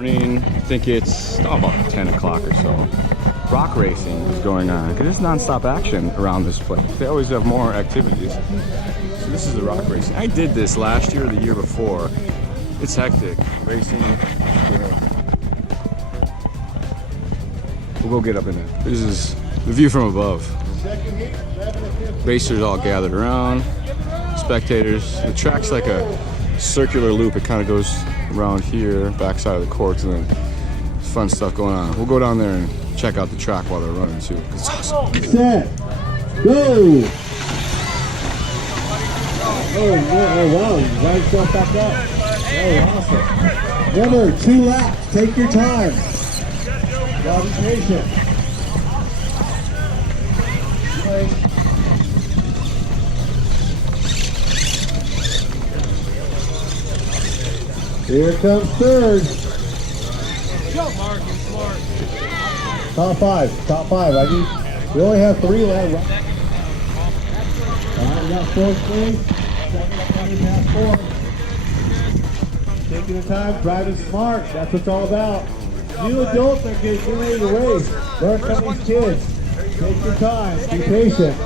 Morning, I think it's about 10 o'clock or so. Rock racing is going on because it's non-stop action around this place. They always have more activities. So this is the rock racing. I did this last year or the year before. It's hectic. Racing. We'll go get up in there. This is the view from above. Racers all gathered around. Spectators. The track's like a circular loop. It kind of goes around here, backside of the courts, and then fun stuff going on. We'll go down there and check out the track while they're running too. It's awesome. Set, go! Oh wow, you got yourself back up. Oh, awesome. Remember, 2 laps, take your time. Gotta be patient. Here comes third. Top five. We only have 3 left. Alright, we got 4th place. Second past 4. Taking the time, driving smart. That's what it's all about. You adults are getting ready to race. Learn from these kids. Take your time. Be patient.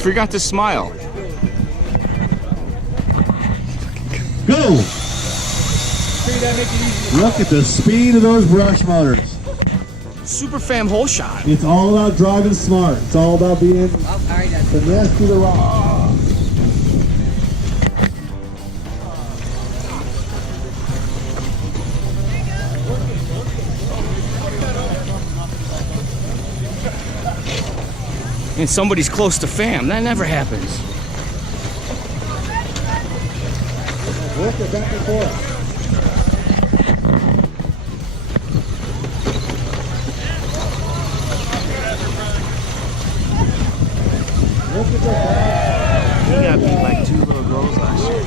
Forgot to smile. Go! Look at the speed of those brush motors. Super fam hole shot. It's all about driving smart. It's all about being finesse to the rock. And somebody's close to fam. That never happens. Work it back and forth. He got beat like 2 little girls last year.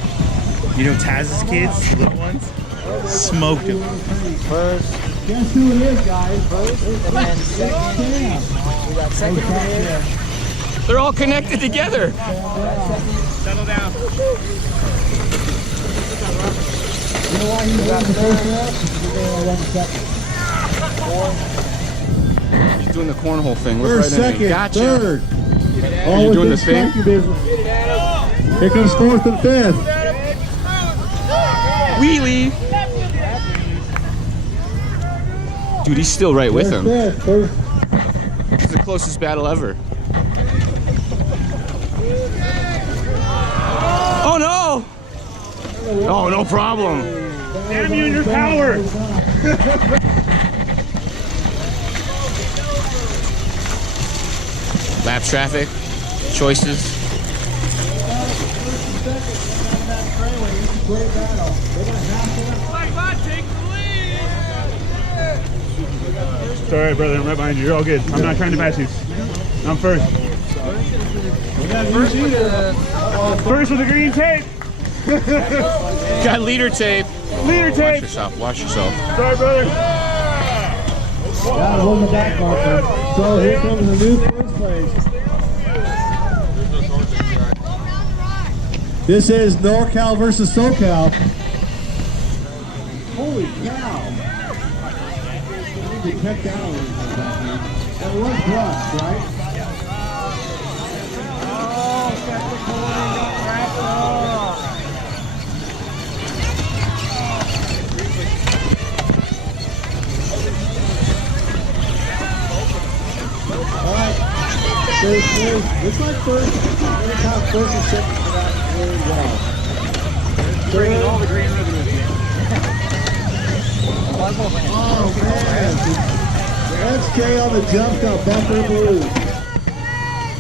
You know Taz's kids, the little ones? Smoked him. First. Guess who it is, guys? First and then second. We got second here. They're all connected together. Settle down. You know why he's running the first round? He's going to run the second. He's doing the cornhole thing. Look First, right in second, there. Gotcha. third. You're doing the thing? Here comes 4th and 5th. Wheelie. Dude, he's still right with him. It's the closest battle ever. Oh no! Oh, no problem. Damn you and your power! Lap traffic, choices. It's alright, brother. I'm right behind you. You're all good. I'm not trying to pass you. I'm first. First with the green tape. Got leader tape. Leader Watch tape. yourself. Watch yourself. Sorry, brother. Got hold the back marker. So here comes the new first place. This is NorCal versus SoCal. Holy cow! We cut down a little bit. That was brush, right? Alright. Looks like first. First and second for that really well. Bringing all the green ribbon with me. Oh man. SK on the jump got bumper blue.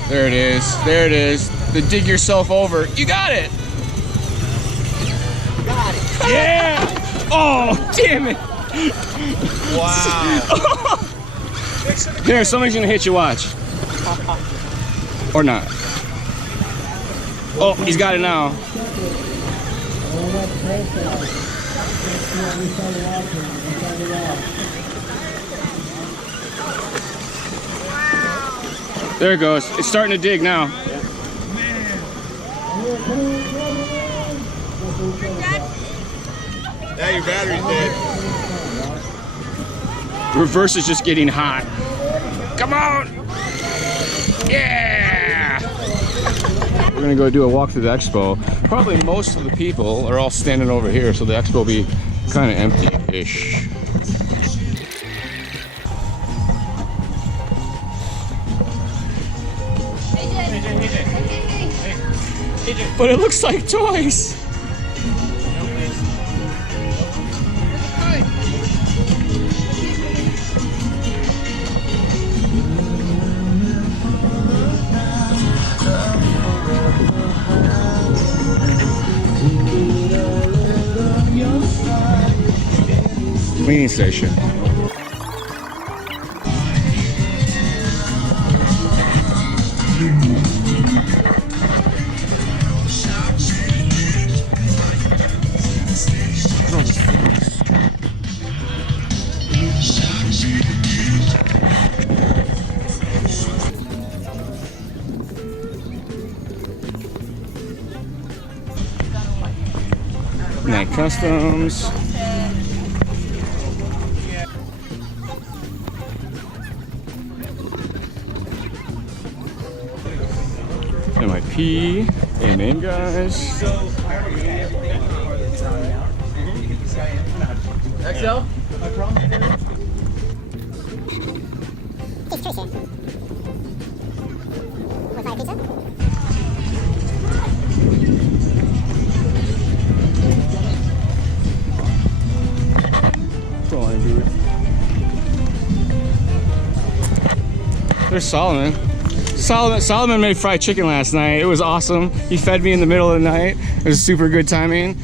There it is. There it is. The dig yourself over. You got it. Got it. Yeah. Oh, damn it. Wow. Here, somebody's gonna hit you. Watch. Or not. Oh, he's got it now. Wow. There it goes. It's starting to dig now. Now your battery's dead. Reverse is just getting hot. Come on! Yeah! We're gonna go do a walk through the expo. Probably most of the people are all standing over here, so the expo will be kind of empty-ish. But it looks like toys. Cleaning station. Night Customs. MIP. Amen, guys. XL? There's Solomon. Solomon made fried chicken last night. It was awesome. He fed me in the middle of the night. It was super good timing.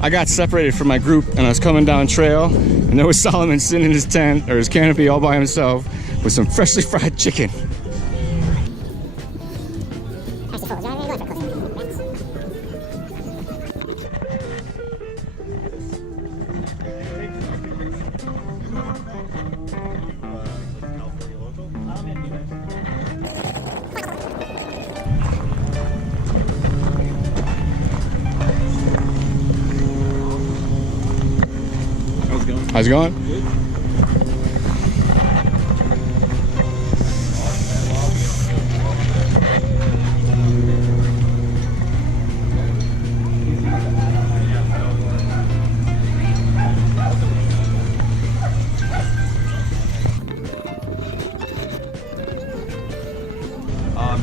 I got separated from my group and I was coming down trail and there was Solomon sitting in his tent or his canopy all by himself with some freshly fried chicken. How's it going?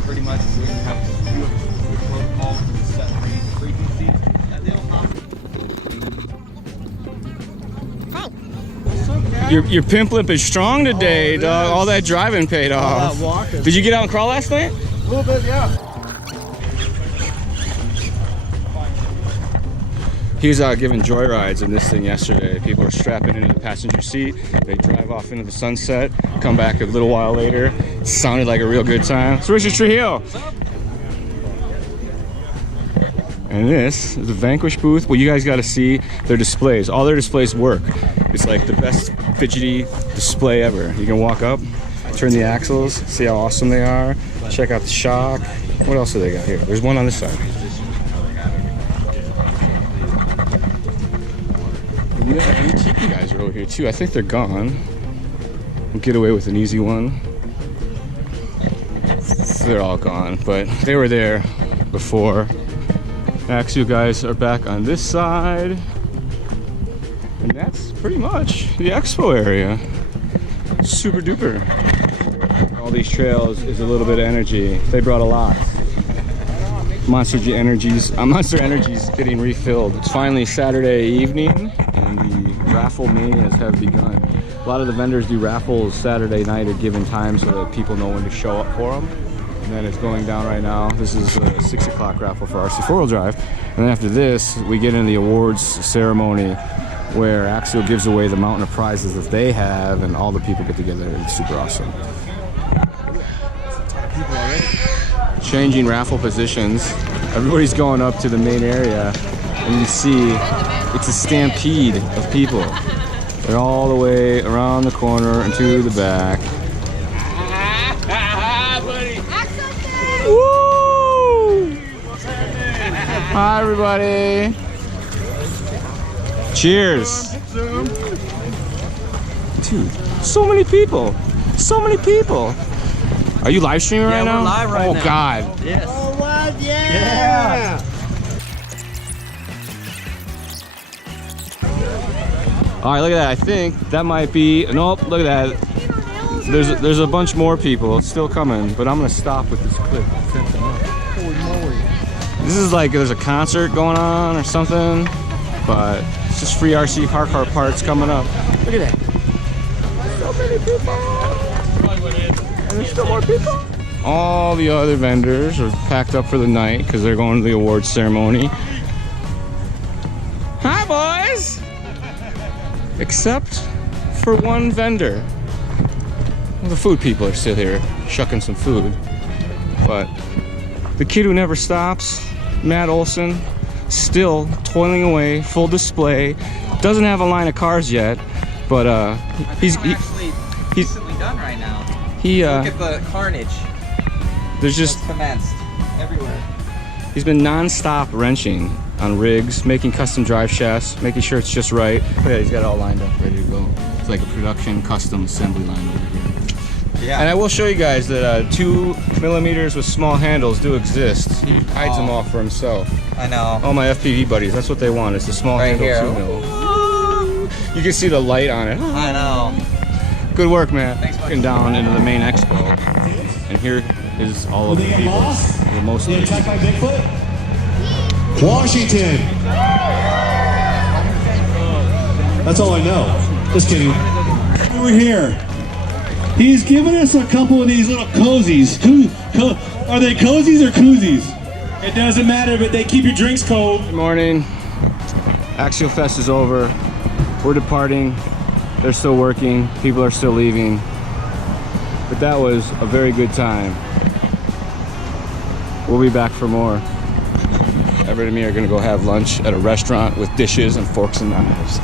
Pretty much we have a few protocols to set frequency and they'll Your pimp lip is strong today, dog. All that driving paid off. Did you get out and crawl last night? A little bit, yeah. He was out giving joyrides in this thing yesterday. People are strapping into the passenger seat. They drive off into the sunset, come back a little while later. It sounded like a real good time. So Richard Trujillo. And this is the Vanquish booth. Well, you guys got to see their displays. All their displays work. It's like the best fidgety display ever. You can walk up, turn the axles, see how awesome they are. Check out the shock. What else do they got here? There's one on this side. Yeah, and the Tiki guys are over here too. I think they're gone. We'll get away with an easy one. They're all gone, but they were there before. Axial guys are back on this side. And that's pretty much the expo area. Super duper. All these trails is a little bit of energy. They brought a lot. Monster Energy's getting refilled. It's finally Saturday evening and the raffle manias have begun. A lot of the vendors do raffles Saturday night at given times so that people know when to show up for them. And then it's going down right now. This is a 6 o'clock raffle for RC 4-wheel drive. And then after this, we get into the awards ceremony where Axial gives away the mountain of prizes that they have and all the people get together. It's super awesome. Changing raffle positions. Everybody's going up to the main area and you see it's a stampede of people. They're all the way around the corner and to the back. Woo! Hi everybody. Cheers. Dude, so many people. So many people. Are you live streaming right now? We're live right oh, now. God. Yes. Oh, what? Yeah! Yeah. All right, look at that. I think that might be. Nope, look at that. There's a bunch more people. It's still coming, but I'm gonna stop with this clip. This is like there's a concert going on or something, but it's just free RC car parts coming up. Look at that. So many people. And there's still more people. All the other vendors are packed up for the night because they're going to the awards ceremony. Hi, boys. Except for one vendor. Well, the food people are still here shucking some food. But the kid who never stops, Matt Olson, still toiling away, full display. Doesn't have a line of cars yet, but he's actually decently done right now. He Look at the carnage. There's just It's commenced everywhere. he's been non-stop wrenching on rigs, making custom drive shafts, making sure it's just right. Oh yeah, he's got it all lined up, ready to go. It's like a production custom assembly line over here. Yeah. And I will show you guys that 2mm with small handles do exist. He hides them all for himself. I know. All my FPV buddies, that's what they want. It's the small Right handle here. 2mm. You can see the light on it. I know. Good work, man. Thanks, Mike. Getting down into the main expo. And here is all of the people. Well, most of You the attacked by Bigfoot? Washington. That's all I know. Just kidding. Over here. He's giving us a couple of these little cozies. Are they cozies or koozies? It doesn't matter, but they keep your drinks cold. Good morning. Axialfest is over. We're departing. They're still working. People are still leaving. But that was a very good time. We'll be back for more. Everett and me are gonna go have lunch at a restaurant with dishes and forks and knives.